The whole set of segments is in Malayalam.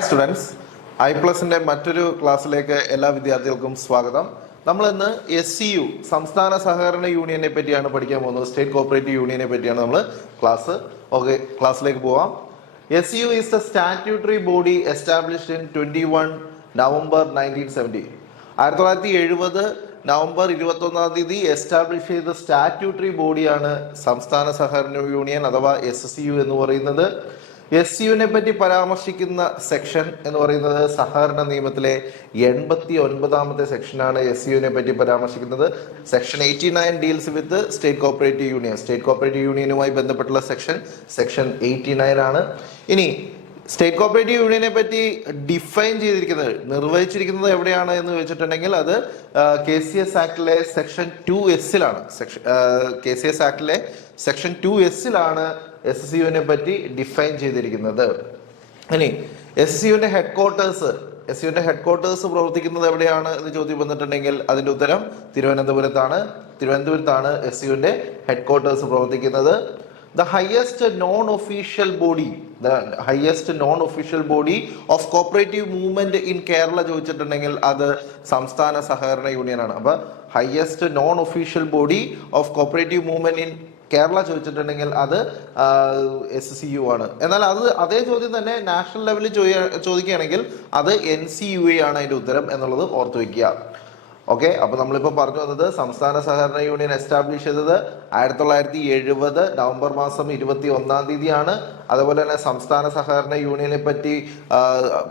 ഹായ് സ്റ്റുഡൻസ്, ഐ+ന്റെ മറ്റൊരു ക്ലാസ്സിലേക്ക് എല്ലാ വിദ്യാർത്ഥികൾക്കും സ്വാഗതം. നമ്മൾ ഇന്ന് SCU സംസ്ഥാന സഹകരണ യൂണിയനെ പറ്റിയാണ് പഠിക്കാൻ പോകുന്നത്. സ്റ്റേറ്റ് കോഓപ്പറേറ്റീവ് യൂണിയനെ പറ്റിയാണ് നമ്മൾ ക്ലാസ്സിലേക്ക് പോവാം. SCU is the statutory body established in 21 November 1970. 1970 November 21 establish ചെയ്ത സ്റ്റാറ്റ്യൂട്ടറി ബോഡിയാണ് സംസ്ഥാന സഹകരണ യൂണിയൻ അഥവാ SCU എന്ന് പറയുന്നത്. SCUവിനെ പറ്റി പരാമർശിക്കുന്ന സെക്ഷൻ എന്ന് പറയുന്നത് സഹകരണ നിയമത്തിലെ 89ാമത്തെ സെക്ഷനാണ്. SCUവിനെ പറ്റി പരാമർശിക്കുന്നത് section 89 deals with state cooperative union. State cooperative യൂണിയനുമായി ബന്ധപ്പെട്ടുള്ള സെക്ഷൻ 89 ആണ്. ഇനി സ്റ്റേറ്റ് കോഓപ്പറേറ്റീവ് യൂണിയനെ പറ്റി ഡിഫൈൻ ചെയ്തിരിക്കുന്നത്, നിർവഹിച്ചിരിക്കുന്നത് എവിടെയാണ് എന്ന് വെച്ചിട്ടുണ്ടെങ്കിൽ അത് KCS ആക്ടിലെ സെക്ഷൻ 2S KCS ആക്ടിലെ സെക്ഷൻ 2S SCUവിനെ പറ്റി ഡിഫൈൻ ചെയ്തിരിക്കുന്നത്. ഇനി SCUവിന്റെ ഹെഡ്ക്വാർട്ടേഴ്സ് പ്രവർത്തിക്കുന്നത് എവിടെയാണ് എന്ന് ചോദ്യം വന്നിട്ടുണ്ടെങ്കിൽ അതിന്റെ ഉത്തരം തിരുവനന്തപുരത്താണ്. SCUവിന്റെ ഹെഡ്ക്വാർട്ടേഴ്സ് പ്രവർത്തിക്കുന്നത്. The highest non-official body of cooperative movement in Kerala ചോദിച്ചിട്ടുണ്ടെങ്കിൽ അത് സംസ്ഥാന സഹകരണ യൂണിയനാണ്. അപ്പൊ highest non official body of cooperative movement in Kerala ചോദിച്ചിട്ടുണ്ടെങ്കിൽ അത് SCU ആണ്. എന്നാൽ അതേ ചോദ്യം തന്നെ നാഷണൽ ലെവലിൽ ചോദിക്കുകയാണെങ്കിൽ അത് NCUA ആണ് അതിന്റെ ഉത്തരം എന്നുള്ളത് ഓർത്തു വയ്ക്കുക. ഓക്കെ, അപ്പൊ നമ്മളിപ്പോ പറഞ്ഞു വന്നത് സംസ്ഥാന സഹകരണ യൂണിയൻ എസ്റ്റാബ്ലിഷ് ചെയ്തത് 1970 നവംബർ മാസം 21 അതുപോലെ തന്നെ സംസ്ഥാന സഹകരണ യൂണിയനെ പറ്റി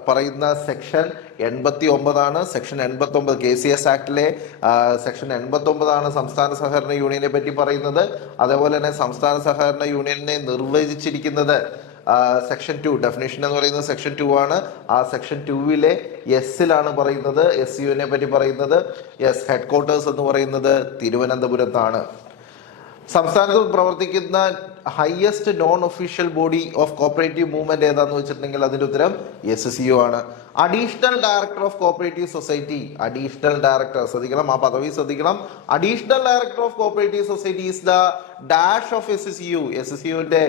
പറയുന്ന സെക്ഷൻ 89 സെക്ഷൻ 89 KCS ആക്ടിലെ സെക്ഷൻ 89 സംസ്ഥാന സഹകരണ യൂണിയനെ പറ്റി പറയുന്നത്. അതേപോലെ തന്നെ സംസ്ഥാന സഹകരണ യൂണിയനെ നിർവചിച്ചിരിക്കുന്നത് സെക്ഷൻ 2 ഡെഫിനേഷൻ എന്ന് പറയുന്നത് സെക്ഷൻ 2 ആണ്. ആ സെക്ഷൻ 2 എസിലാണ് പറയുന്നത് SCUവിനെ പറ്റി പറയുന്നത്. ഹെഡ്ക്വാർട്ടേഴ്സ് എന്ന് പറയുന്നത് തിരുവനന്തപുരത്താണ്. സംസ്ഥാനത്ത് പ്രവർത്തിക്കുന്ന highest non official body of cooperative movement ഏതാന്ന് വെച്ചിട്ടുണ്ടെങ്കിൽ അതിന്റെ ഉത്തരം SCU ആണ്. Additional director of cooperative society, ശ്രദ്ധിക്കണം, ആ പദവി ശ്രദ്ധിക്കണം. Additional director of cooperative society is the dash of SCUവിന്റെ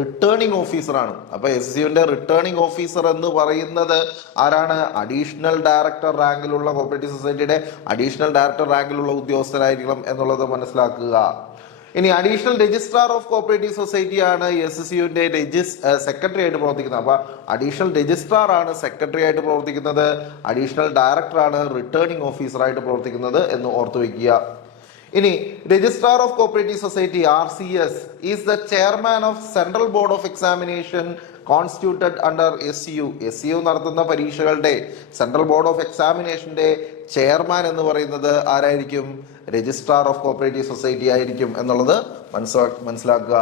റിട്ടേണിംഗ് ഓഫീസർ ആണ്. അപ്പൊ SCUവിന്റെ റിട്ടേണിംഗ് ഓഫീസർ എന്ന് പറയുന്നത് ആരാണ്? അഡീഷണൽ ഡയറക്ടർ റാങ്കിലുള്ള കോപ്പറേറ്റീവ് സൊസൈറ്റിയുടെ അഡീഷണൽ ഡയറക്ടർ റാങ്കിലുള്ള ഉദ്യോഗസ്ഥരായിരിക്കണം എന്നുള്ളത് മനസ്സിലാക്കുക. ഇനി additional registrar of cooperative society ആണ് SCUവിന്റെ സെക്രട്ടറി ആയിട്ട് പ്രവർത്തിക്കുന്നത്. അപ്പൊ അഡീഷണൽ രജിസ്ട്രാർ ആണ് സെക്രട്ടറി ആയിട്ട് പ്രവർത്തിക്കുന്നത്. അഡീഷണൽ ഡയറക്ടർ ആണ് റിട്ടേണിംഗ് ഓഫീസർ ആയിട്ട് പ്രവർത്തിക്കുന്നത് എന്ന് ഓർത്തു വയ്ക്കുക. ഇനി registrar of cooperative society RCS is the chairman of central board of examination constituted under SCU നടത്തുന്ന പരീക്ഷകളുടെ സെൻട്രൽ ബോർഡ് ഓഫ് എക്സാമിനേഷന്റെ ചെയർമാൻ എന്ന് പറയുന്നത് ആരായിരിക്കും? രജിസ്ട്രാർ ഓഫ് കോപ്പറേറ്റീവ് സൊസൈറ്റി ആയിരിക്കും എന്നുള്ളത് മനസ്സിലാക്കുക.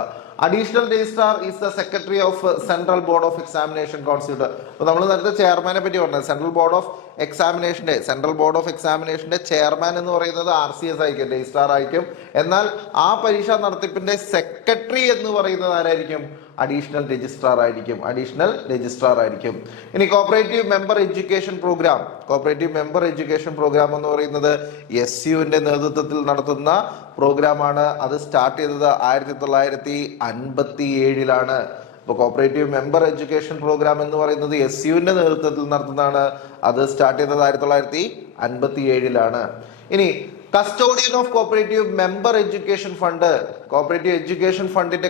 Additional registrar is the secretary of central board of examination constitute. അപ്പൊ നമ്മൾ നേരത്തെ ചെയർമാനെ പറ്റി പറഞ്ഞത് സെൻട്രൽ ബോർഡ് ഓഫ് എക്സാമിനേഷന്റെ ചെയർമാൻ എന്ന് പറയുന്നത് RCS ആയിരിക്കും, രജിസ്ട്രാർ ആയിരിക്കും. എന്നാൽ ആ പരീക്ഷാ നടത്തിപ്പിന്റെ സെക്രട്ടറി എന്ന് പറയുന്നത് ആരായിരിക്കും? അഡീഷണൽ രജിസ്ട്രാർ ആയിരിക്കും. ഇനി കോപ്പറേറ്റീവ് മെമ്പർ എഡ്യൂക്കേഷൻ പ്രോഗ്രാം എന്ന് പറയുന്നത് SCUവിന്റെ നേതൃത്വത്തിൽ നടത്തുന്ന പ്രോഗ്രാമാണ്. അത് സ്റ്റാർട്ട് ചെയ്തത് 1957 ഇപ്പൊ കോപ്പറേറ്റീവ് മെമ്പർ എഡ്യൂക്കേഷൻ പ്രോഗ്രാം എന്ന് പറയുന്നത് SCUവിന്റെ നേതൃത്വത്തിൽ നടത്തുന്നതാണ്. അത് സ്റ്റാർട്ട് ചെയ്തത് 1957. ഇനി custodian of cooperative member education fund, cooperative education ഫണ്ടിന്റെ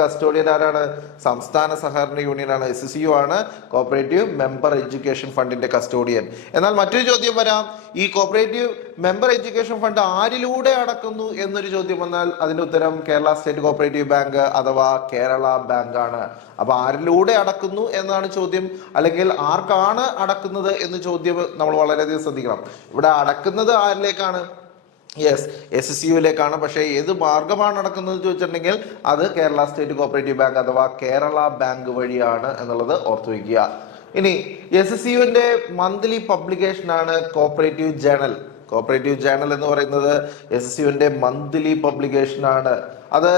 കസ്റ്റോഡിയൻ ആരാണ്? സംസ്ഥാന സഹകരണ യൂണിയനാണ്. SCU ആണ് കോപ്പറേറ്റീവ് മെമ്പർ എഡ്യൂക്കേഷൻ ഫണ്ടിന്റെ കസ്റ്റോഡിയൻ. എന്നാൽ മറ്റൊരു ചോദ്യം വരാം, ഈ കോപ്പറേറ്റീവ് മെമ്പർ എഡ്യൂക്കേഷൻ ഫണ്ട് ആരിലൂടെ അടക്കുന്നു എന്നൊരു ചോദ്യം വന്നാൽ അതിന്റെ ഉത്തരം കേരള സ്റ്റേറ്റ് കോപ്പറേറ്റീവ് ബാങ്ക് അഥവാ കേരള ബാങ്ക് ആണ്. അപ്പൊ ആരിലൂടെ അടക്കുന്നു എന്നാണ് ചോദ്യം, അല്ലെങ്കിൽ ആർക്കാണ് അടക്കുന്നത് എന്ന് ചോദ്യം നമ്മൾ വളരെയധികം ശ്രദ്ധിക്കണം. ഇവിടെ അടക്കുന്നത് ആരിലേക്കാണ്? SCUവിലേക്കാണ്. പക്ഷേ ഏത് മാർഗമാണ് നടക്കുന്നത് ചോദിച്ചിട്ടുണ്ടെങ്കിൽ അത് കേരള സ്റ്റേറ്റ് കോപ്പറേറ്റീവ് ബാങ്ക് അഥവാ കേരള ബാങ്ക് വഴിയാണ് എന്നുള്ളത് ഓർത്തു വയ്ക്കുക. ഇനി SCUവിന്റെ മന്ത്ലി പബ്ലിക്കേഷൻ ആണ് കോപ്പറേറ്റീവ് ജേണൽ എന്ന് പറയുന്നത് SCUവിന്റെ മന്ത്ലി പബ്ലിക്കേഷൻ ആണ്. അത്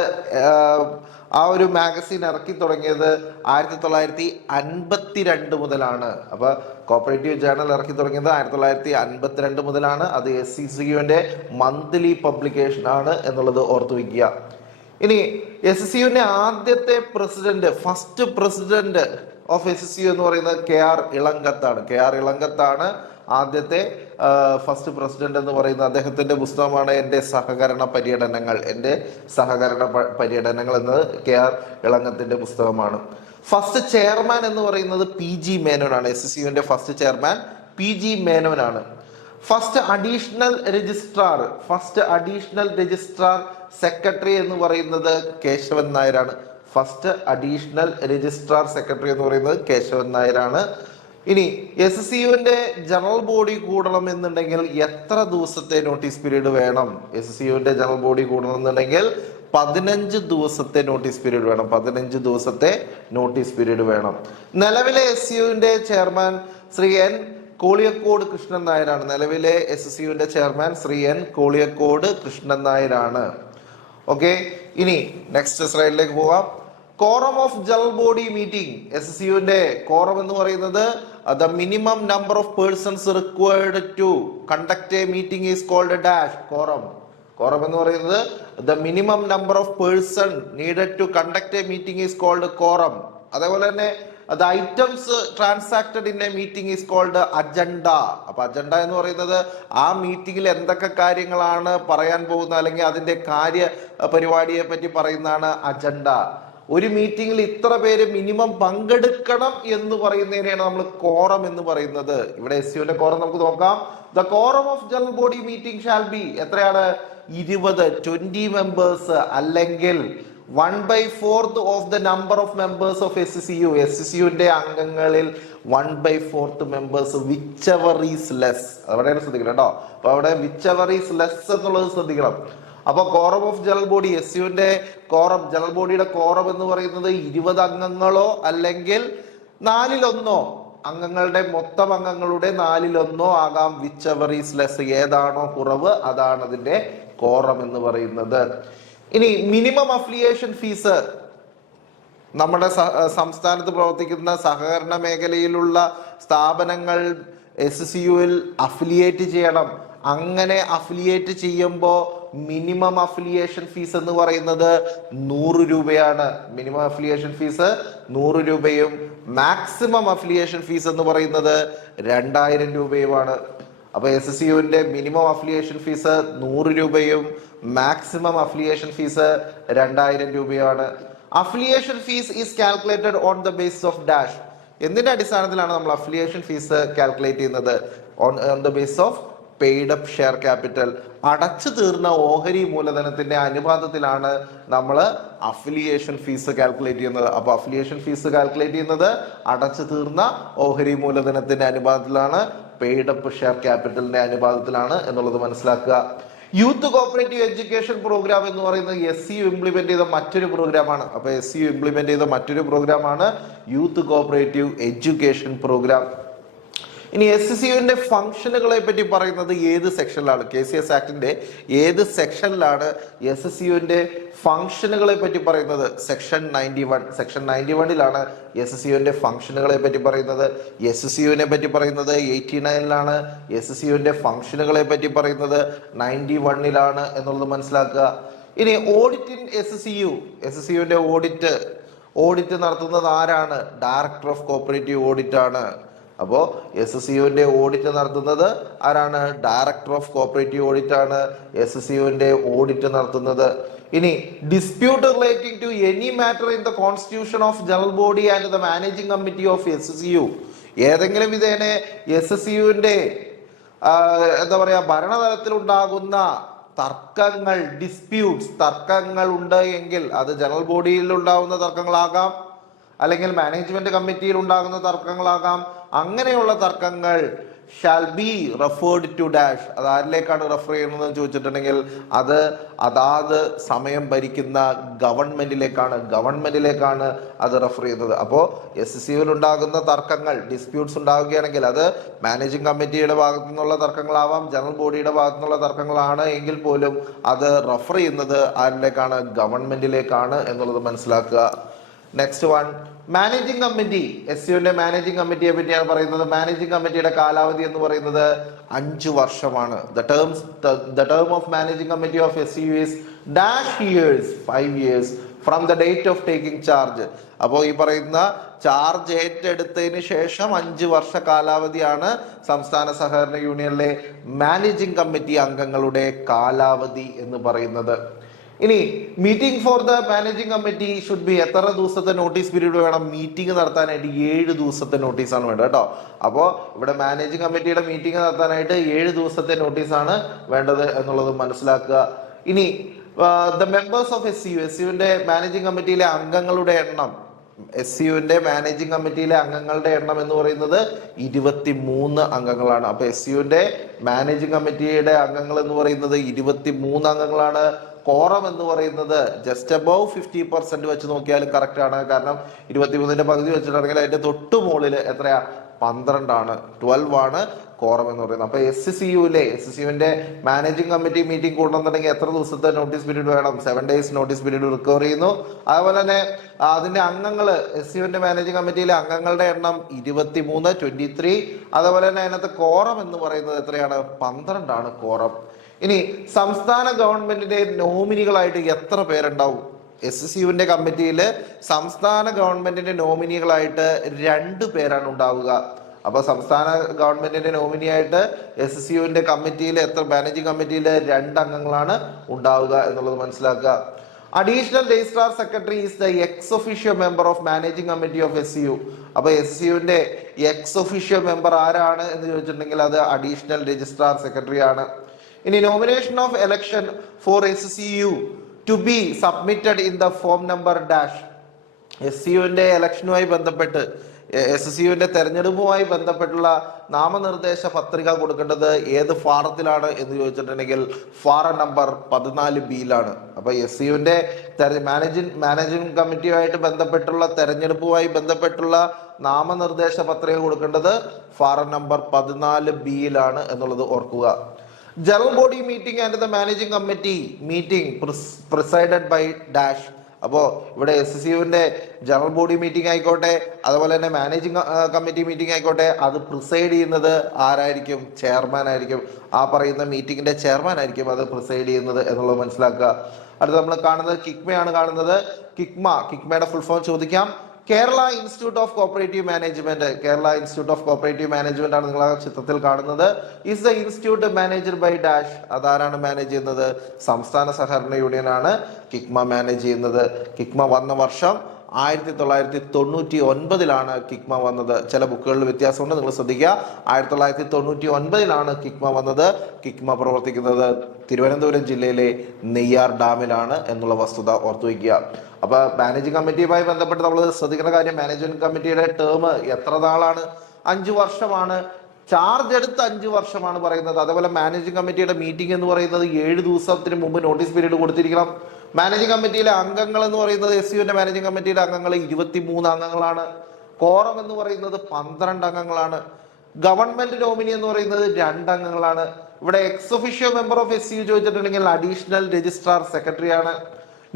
ആ ഒരു മാഗസിൻ ഇറക്കി തുടങ്ങിയത് 1952 മുതലാണ്. അപ്പൊ കോപ്പറേറ്റീവ് ജേണൽ ഇറക്കി തുടങ്ങിയത് 1952 മുതലാണ്. അത് SCUവിന്റെ മന്ത്ലി പബ്ലിക്കേഷൻ ആണ് എന്നുള്ളത് ഓർത്തു വയ്ക്കുക. ഇനി SSUവിന്റെ ആദ്യത്തെ president, first president of SSU എന്ന് പറയുന്നത് KR ഇളങ്കത്താണ്. KR ഇളങ്കത്താണ് ആദ്യത്തെ ഫസ്റ്റ് പ്രസിഡന്റ് എന്ന് പറയുന്നത്. അദ്ദേഹത്തിന്റെ പുസ്തകമാണ് എൻ്റെ സഹകരണ പര്യടനങ്ങൾ. എന്നത് KR ഇളങ്കത്തിന്റെ പുസ്തകമാണ്. ഫസ്റ്റ് ചെയർമാൻ എന്ന് പറയുന്നത് PG മേനോനാണ്. SSUവിന്റെ ഫസ്റ്റ് ചെയർമാൻ PG മേനോനാണ്. ഫസ്റ്റ് അഡീഷണൽ രജിസ്ട്രാർ സെക്രട്ടറി എന്ന് പറയുന്നത് കേശവൻ നായരാണ്. ഫസ്റ്റ് അഡീഷണൽ രജിസ്ട്രാർ സെക്രട്ടറി എന്ന് പറയുന്നത് കേശവൻ നായരാണ്. ഇനി SSUവിന്റെ ജനറൽ ബോഡി കൂടണം എന്നുണ്ടെങ്കിൽ എത്ര ദിവസത്തെ നോട്ടീസ് പീരീഡ് വേണം? SSUവിന്റെ ജനറൽ ബോഡി കൂടണം എന്നുണ്ടെങ്കിൽ 15 ദിവസത്തെ നോട്ടീസ് പീരീഡ് വേണം. 15 ദിവസത്തെ നോട്ടീസ് പീരീഡ് വേണം. നിലവിലെ SSUവിന്റെ ചെയർമാൻ ശ്രീ N കോളിയക്കോട് കൃഷ്ണൻ നായരാണ്. നിലവിലെ SSUവിന്റെ ചെയർമാൻ ശ്രീ N കോളിയക്കോട് കൃഷ്ണൻ നായരാണ്. ഓക്കെ, ഇനി നെക്സ്റ്റ് സ്ലൈഡിലേക്ക് പോവാം. Quorum of general body meeting. SSUവിന്റെ കോറം എന്ന് പറയുന്നത് the minimum number of persons required to conduct a meeting is called dash quorum. Quorum എന്ന് പറയുന്നത് the minimum number of person needed to conduct a meeting is called quorum. അതേപോലെ തന്നെ the items transacted in a meeting is called agenda. അപ്പൊ അജണ്ട എന്ന് പറയുന്നത് ആ മീറ്റിംഗിൽ എന്തൊക്കെ കാര്യങ്ങളാണ് പറയാൻ പോകുന്നത് അല്ലെങ്കിൽ അതിന്റെ കാര്യ പരിപാടിയെ പറ്റി പറയുന്നതാണ് അജണ്ട. ഒരു മീറ്റിംഗിൽ ഇത്ര പേര് മിനിമം പങ്കെടുക്കണം എന്ന് പറയുന്നതിനെയാണ് നമ്മൾ കോറം എന്ന് പറയുന്നത്. ഇവിടെ SSUവിന്റെ കോറം നമുക്ക് നോക്കാം. The quorum of general body meeting shall be എത്രയാണ്? 20 മെമ്പേഴ്സ് അല്ലെങ്കിൽ 1/4 of the number of members of SSU. SSUവിന്റെ അംഗങ്ങളിൽ 1/4 members which ever is less. അവിടെയാണ് ശ്രദ്ധിക്കണം കേട്ടോ. അപ്പൊ അവിടെ വിച്ച് എവർ ഈസ് ലെസ് എന്നുള്ളത് ശ്രദ്ധിക്കണം. അപ്പൊ കോറം ഓഫ് ജനറൽ ബോഡി, SSUവിന്റെ കോറം, ജനറൽ ബോഡിയുടെ കോറം എന്ന് പറയുന്നത് 20 അംഗങ്ങളോ അല്ലെങ്കിൽ 4/1 അംഗങ്ങളുടെ മൊത്തം അംഗങ്ങളുടെ 4/1 ആകാം. വിച്ച് എവർ ഈസ് ലെസ്, ഏതാണോ കുറവ് അതാണ് അതിന്റെ കോറം എന്ന് പറയുന്നത്. ഇനി മിനിമം അഫിലിയേഷൻ ഫീസ്. നമ്മുടെ സംസ്ഥാനത്ത് പ്രവർത്തിക്കുന്ന സഹകരണ മേഖലയിലുള്ള സ്ഥാപനങ്ങൾ SSUവിൽ അഫിലിയേറ്റ് ചെയ്യണം. അങ്ങനെ അഫിലിയേറ്റ് ചെയ്യുമ്പോൾ മിനിമം അഫിലിയേഷൻ ഫീസ് എന്ന് പറയുന്നത് 100 രൂപയാണ്. മിനിമം അഫിലിയേഷൻ ഫീസ് 100 രൂപയും മാക്സിമം അഫിലിയേഷൻ ഫീസ് എന്ന് പറയുന്നത് 2000 രൂപയുമാണ്. അപ്പൊ SSUവിന്റെ മിനിമം അഫിലിയേഷൻ ഫീസ് 100 രൂപയും മാക്സിമം അഫിലിയേഷൻ ഫീസ് 2000 രൂപയാണ്. Affiliation fees is calculated on the basis of dash. എന്തിന്റെ അടിസ്ഥാനത്തിലാണ് നമ്മൾ അഫിലിയേഷൻ ഫീസ് കാൽക്കുലേറ്റ് ചെയ്യുന്നത്? On the basis of paid up share capital. അടച്ചു തീർന്ന ഓഹരി മൂലധനത്തിന്റെ അനുപാതത്തിലാണ് നമ്മൾ അഫിലിയേഷൻ ഫീസ് കാൽക്കുലേറ്റ് ചെയ്യുന്നത്. അപ്പൊ അഫിലിയേഷൻ ഫീസ് കാൽക്കുലേറ്റ് ചെയ്യുന്നത് അടച്ചു തീർന്ന ഓഹരി മൂലധനത്തിന്റെ അനുപാതത്തിലാണ്, പെയ്ഡ് അപ്പ് ഷെയർ ക്യാപിറ്റലിന്റെ അനുപാതത്തിലാണ് എന്നുള്ളത് മനസ്സിലാക്കുക. യൂത്ത് കോപ്പറേറ്റീവ് എഡ്യൂക്കേഷൻ പ്രോഗ്രാം എന്ന് പറയുന്നത് SSU ഇംപ്ലിമെന്റ് ചെയ്ത മറ്റൊരു പ്രോഗ്രാമാണ്. അപ്പൊ SSU ഇംപ്ലിമെന്റ് ചെയ്ത മറ്റൊരു പ്രോഗ്രാമാണ് യൂത്ത് കോപ്പറേറ്റീവ് എഡ്യൂക്കേഷൻ പ്രോഗ്രാം. ഇനി SSUവിന്റെ ഫംഗ്ഷനുകളെ പറ്റി പറയുന്നത് ഏത് സെക്ഷനിലാണ്? KCS ആക്ടിന്റെ ഏത് സെക്ഷനിലാണ് SSUവിന്റെ ഫംഗ്ഷനുകളെ പറ്റി പറയുന്നത്? സെക്ഷൻ 91. സെക്ഷൻ 91ലാണ് SSUവിന്റെ ഫംഗ്ഷനുകളെ പറ്റി പറയുന്നത്. SSUവിനെ പറ്റി പറയുന്നത് 89ലാണ്. SSUവിന്റെ ഫംഗ്ഷനുകളെ പറ്റി പറയുന്നത് 91ലാണ് എന്നുള്ളത് മനസ്സിലാക്കുക. ഇനി ഓഡിറ്റ് ഇൻ SSUവിന്റെ ഓഡിറ്റ് നടത്തുന്നത് ആരാണ്? ഡയറക്ടർ ഓഫ് കോപ്പറേറ്റീവ് ഓഡിറ്റ് ആണ്. അപ്പോൾ SSUവിന്റെ ഓഡിറ്റ് നടത്തുന്നത് ആരാണ്? ഡയറക്ടർ ഓഫ് കോപ്പറേറ്റീവ് ഓഡിറ്റ് ആണ് SSUവിന്റെ ഓഡിറ്റ് നടത്തുന്നത്. ഇനി dispute relating to any matter in the constitution of general body and the managing committee of SSU. ഏതെങ്കിലും വിധേന SSUവിന്റെ എന്താ പറയാ ഭരണതലത്തിൽ ഉണ്ടാകുന്ന തർക്കങ്ങൾ, തർക്കങ്ങൾ ഉണ്ട് എങ്കിൽ അത് ജനറൽ ബോഡിയിൽ ഉണ്ടാകുന്ന തർക്കങ്ങളാകാം, അല്ലെങ്കിൽ മാനേജ്മെന്റ് കമ്മിറ്റിയിൽ ഉണ്ടാകുന്ന തർക്കങ്ങളാകാം. അങ്ങനെയുള്ള തർക്കങ്ങൾ shall be referred to dash. അത് ആരിലേക്കാണ് റെഫർ ചെയ്യുന്നത് ചോദിച്ചിട്ടുണ്ടെങ്കിൽ അത് അതാത് സമയം ഭരിക്കുന്ന ഗവൺമെന്റിലേക്കാണ് അത് റെഫർ ചെയ്യുന്നത്. അപ്പോൾ SSUവിൽ ഉണ്ടാകുന്ന തർക്കങ്ങൾ, ഡിസ്പ്യൂട്ട്സ് ഉണ്ടാവുകയാണെങ്കിൽ അത് മാനേജിംഗ് കമ്മിറ്റിയുടെ ഭാഗത്തു നിന്നുള്ള തർക്കങ്ങളാവാം, ജനറൽ ബോഡിയുടെ ഭാഗത്തു നിന്നുള്ള തർക്കങ്ങളാണ് എങ്കിൽ പോലും അത് റെഫർ ചെയ്യുന്നത് ആരിലേക്കാണ്? ഗവൺമെന്റിലേക്കാണ് എന്നുള്ളത് മനസ്സിലാക്കുക. Next one managing committee. SCUവിന്റെ മാനേജിംഗ് കമ്മിറ്റിയെ പറ്റിയാണ് പറയുന്നത്. മാനേജിംഗ് കമ്മിറ്റിയുടെ കാലാവധി എന്ന് പറയുന്നത് 5 വർഷമാണ്. The term of managing committee of SCU is -years, 5 years from the date of taking charge. അപ്പോൾ ഈ പറയുന്ന ചാർജ് ഏറ്റെടുത്തതിന് ശേഷം 5 വർഷ കാലാവധിയാണ് സംസ്ഥാന സഹകരണ യൂണിയനിലെ മാനേജിംഗ് കമ്മിറ്റി അംഗങ്ങളുടെ കാലാവധി എന്ന് പറയുന്നത്. ഇനി meeting for the managing committee should be, എത്ര ദിവസത്തെ നോട്ടീസ് പീരീഡ് വേണം? മീറ്റിംഗ് നടത്താനായിട്ട് 7 ദിവസത്തെ നോട്ടീസാണ് വേണ്ടത് കേട്ടോ. അപ്പോൾ ഇവിടെ മാനേജിംഗ് കമ്മിറ്റിയുടെ മീറ്റിംഗ് നടത്താനായിട്ട് 7 ദിവസത്തെ നോട്ടീസാണ് വേണ്ടത് എന്നുള്ളത് മനസ്സിലാക്കുക. ഇനി ദ മെമ്പേഴ്സ് ഓഫ് SCUവിന്റെ മാനേജിംഗ് കമ്മിറ്റിയിലെ അംഗങ്ങളുടെ എണ്ണം, SCUവിന്റെ മാനേജിംഗ് കമ്മിറ്റിയിലെ അംഗങ്ങളുടെ എണ്ണം എന്ന് പറയുന്നത് 23 അംഗങ്ങളാണ്. അപ്പൊ SCUവിന്റെ മാനേജിംഗ് കമ്മിറ്റിയുടെ അംഗങ്ങൾ എന്ന് പറയുന്നത് 23 അംഗങ്ങളാണ്. കോറം എന്ന് പറയുന്നത് ജസ്റ്റ് അബവ് 50% വെച്ച് നോക്കിയാലും കറക്റ്റ് ആണ്. കാരണം 23ന്റെ പകുതി വെച്ചിട്ടുണ്ടെങ്കിൽ അതിന്റെ തൊട്ടു മുകളിൽ എത്രയാ? 12 ആണ്, 12 ആണ് കോറം എന്ന് പറയുന്നത്. അപ്പൊ SCUവിന്റെ മാനേജിംഗ് കമ്മിറ്റി മീറ്റിംഗ് കൂടണമെന്നുണ്ടെങ്കിൽ എത്ര ദിവസത്തെ നോട്ടീസ് പീരീഡ് വേണം? 7 days നോട്ടീസ് പീരീഡ് റിക്കവർ ചെയ്യുന്നു. അതുപോലെ തന്നെ അതിന്റെ അംഗങ്ങള്, SCUവിന്റെ മാനേജിംഗ് കമ്മിറ്റിയിലെ അംഗങ്ങളുടെ എണ്ണം 23. അതുപോലെ തന്നെ അതിനകത്ത് കോറം എന്ന് പറയുന്നത് എത്രയാണ്? 12 ആണ് കോറം. ഇനി സംസ്ഥാന ഗവൺമെന്റിന്റെ നോമിനികളായിട്ട് എത്ര പേരുണ്ടാവും? SCUവിന്റെ കമ്മിറ്റിയിൽ സംസ്ഥാന ഗവൺമെന്റിന്റെ നോമിനികളായിട്ട് 2 പേരാണ് ഉണ്ടാവുക. അപ്പൊ സംസ്ഥാന ഗവൺമെന്റിന്റെ നോമിനിയായിട്ട് SCUവിന്റെ കമ്മിറ്റിയിൽ മാനേജിംഗ് കമ്മിറ്റിയിൽ 2 അംഗങ്ങളാണ് ഉണ്ടാവുക എന്നുള്ളത് മനസ്സിലാക്കുക. Additional registrar secretary is the ex officio member of managing committee of SCU. അപ്പൊ SCUവിന്റെ എക്സ് ഒഫീഷ്യോ മെമ്പർ ആരാണ് എന്ന് ചോദിച്ചിട്ടുണ്ടെങ്കിൽ അത് അഡീഷണൽ രജിസ്ട്രാർ സെക്രട്ടറി ആണ്. ഇനി nomination of election for SCU to be submitted in the form number dash. SCUവിന്റെ ഇലക്ഷനുമായി ബന്ധപ്പെട്ട്, SCUവിന്റെ തെരഞ്ഞെടുപ്പുമായി ബന്ധപ്പെട്ടുള്ള നാമനിർദ്ദേശ പത്രിക കൊടുക്കേണ്ടത് ഏത് ഫാറത്തിലാണ് എന്ന് ചോദിച്ചിട്ടുണ്ടെങ്കിൽ ഫാറം നമ്പർ 14B-യിലാണ്. അപ്പൊ SCUവിന്റെ മാനേജിംഗ് കമ്മിറ്റിയുമായിട്ട് ബന്ധപ്പെട്ടുള്ള തെരഞ്ഞെടുപ്പുമായി ബന്ധപ്പെട്ടുള്ള നാമനിർദ്ദേശ പത്രിക കൊടുക്കേണ്ടത് ഫാറം നമ്പർ 14B-യിലാണ് എന്നുള്ളത് ഓർക്കുക. General body meeting and the managing committee meeting presided by dash. അപ്പോൾ ഇവിടെ SCUവിന്റെ ജനറൽ ബോഡി മീറ്റിംഗ് ആയിക്കോട്ടെ, അതുപോലെ തന്നെ മാനേജിംഗ് കമ്മിറ്റി മീറ്റിംഗ് ആയിക്കോട്ടെ, അത് പ്രിസൈഡ് ചെയ്യുന്നത് ആരായിരിക്കും? ചെയർമാൻ ആയിരിക്കും. ആ പറയുന്ന മീറ്റിംഗിന്റെ ചെയർമാൻ ആയിരിക്കും അത് പ്രിസൈഡ് ചെയ്യുന്നത് എന്നുള്ളത് മനസ്സിലാക്കുക. അടുത്ത് നമ്മൾ കാണുന്നത് കിക്മയാണ് കാണുന്നത്. കിക്മയുടെ ഫുൾ ഫോം ചോദിക്കാം. Kerala institute of cooperative management. Kerala institute of cooperative management ആണ് നിങ്ങൾ ആ ചിത്രത്തിൽ കാണുന്നത്. Is the institute managed by dash. അതാരാണ് മാനേജ് ചെയ്യുന്നത്? സംസ്ഥാന സഹകരണ യൂണിയൻ ആണ് കിക്മ മാനേജ് ചെയ്യുന്നത്. കിക്മ വന്ന വർഷം 1999 കിക്മ വന്നത്. ചില ബുക്കുകളിൽ വ്യത്യാസമുണ്ട്, നിങ്ങൾ ശ്രദ്ധിക്കുക. 1999 കിക്മ വന്നത്. കിക്മ പ്രവർത്തിക്കുന്നത് തിരുവനന്തപുരം ജില്ലയിലെ നെയ്യാർ ഡാമിലാണ് എന്നുള്ള വസ്തുത ഓർത്തു വയ്ക്കുക. അപ്പൊ മാനേജിംഗ് കമ്മിറ്റിയുമായി ബന്ധപ്പെട്ട് നമ്മൾ ശ്രദ്ധിക്കുന്ന കാര്യം, മാനേജ്മെന്റ് കമ്മിറ്റിയുടെ ടേം എത്ര നാളാണ്? 5 വർഷമാണ്. ചാർജ് എടുത്ത് 5 വർഷമാണ് പറയുന്നത്. അതേപോലെ മാനേജിംഗ് കമ്മിറ്റിയുടെ മീറ്റിംഗ് എന്ന് പറയുന്നത് 7 ദിവസത്തിന് മുമ്പ് നോട്ടീസ് പീരീഡ് കൊടുത്തിരിക്കണം. മാനേജിംഗ് കമ്മിറ്റിയിലെ അംഗങ്ങൾ എന്ന് പറയുന്നത് SCUവിന്റെ മാനേജിംഗ് കമ്മിറ്റിയിലെ അംഗങ്ങൾ 23 അംഗങ്ങളാണ്. കോറം എന്ന് പറയുന്നത് 12 അംഗങ്ങളാണ്. ഗവൺമെന്റ് നോമിനി എന്ന് പറയുന്നത് 2 അംഗങ്ങളാണ്. ഇവിടെ ex officio member of SCU ചോദിച്ചിട്ടുണ്ടെങ്കിൽ അഡീഷണൽ രജിസ്ട്രാർ സെക്രട്ടറി ആണ്.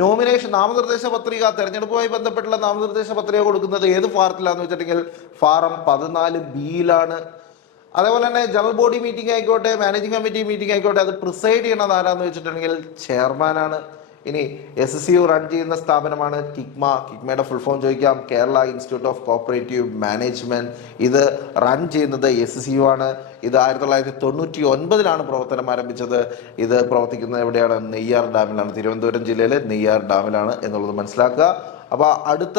നോമിനേഷൻ നാമനിർദ്ദേശ പത്രിക, തെരഞ്ഞെടുപ്പുമായി ബന്ധപ്പെട്ടുള്ള നാമനിർദ്ദേശ പത്രിക കൊടുക്കുന്നത് ഏത് ഫാറത്തിലാന്ന് വെച്ചിട്ടുണ്ടെങ്കിൽ ഫാറം 14B-യിലാണ്. അതേപോലെ തന്നെ ജനറൽ ബോഡി മീറ്റിംഗ് ആയിക്കോട്ടെ, മാനേജിംഗ് കമ്മിറ്റി മീറ്റിംഗ് ആയിക്കോട്ടെ, അത് പ്രിസൈഡ് ചെയ്യണത് ആരാന്ന് വെച്ചിട്ടുണ്ടെങ്കിൽ ചെയർമാനാണ്. ഇനി SCU റൺ ചെയ്യുന്ന സ്ഥാപനമാണ് കിക്മയുടെ ഫുൾ ഫോം ചോദിക്കാം. Kerala institute of cooperative management. ഇത് റൺ ചെയ്യുന്നത് SCU ആണ്. ഇത് 1999 പ്രവർത്തനം ആരംഭിച്ചത്. ഇത് പ്രവർത്തിക്കുന്നത് എവിടെയാണ്? നെയ്യാർ ഡാമിലാണ്. തിരുവനന്തപുരം ജില്ലയിലെ നെയ്യാർ ഡാമിലാണ് എന്നുള്ളത് മനസ്സിലാക്കുക. അപ്പൊ അടുത്ത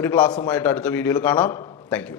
ഒരു ക്ലാസ്സുമായിട്ട് അടുത്ത വീഡിയോയിൽ കാണാം. Thank you.